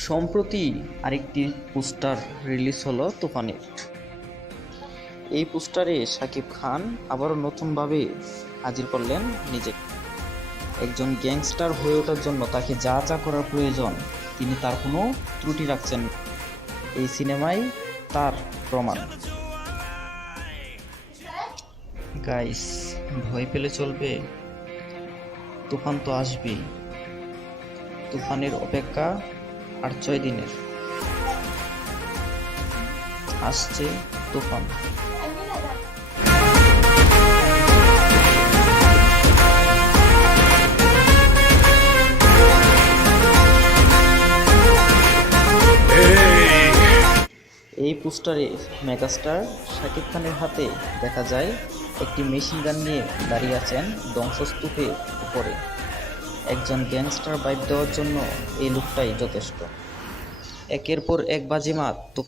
সম্প্রতি আরেকটি poster release হলো তুফানের। এই পোস্টারে শাকিব খান আবারও নতুনভাবে হাজির করলেন নিজেকে। একজন গ্যাংস্টার হয়ে ওঠার জন্য তাকে যা যা করার প্রয়োজন তিনি তার কোনো ত্রুটি রাখছেন না। এই সিনেমায় তার প্রমাণ। গাইস, ভয় পেলে চলবে, তুফান তো আসবেই। তুফানের অপেক্ষা আর 6 দিনের। আসছে তুফান। এই পোস্টারে মেগাস্টার শাকিব খানের হাতে দেখা যায় একটি মেশিন গান নিয়ে দাঁড়িয়ে আছেন ধ্বংসস্তূপের উপরে। একজন গ্যাংস্টার ভাইব দেওয়ার জন্য এই লুকটাই যথেষ্ট। একের পর এক বাজিমাত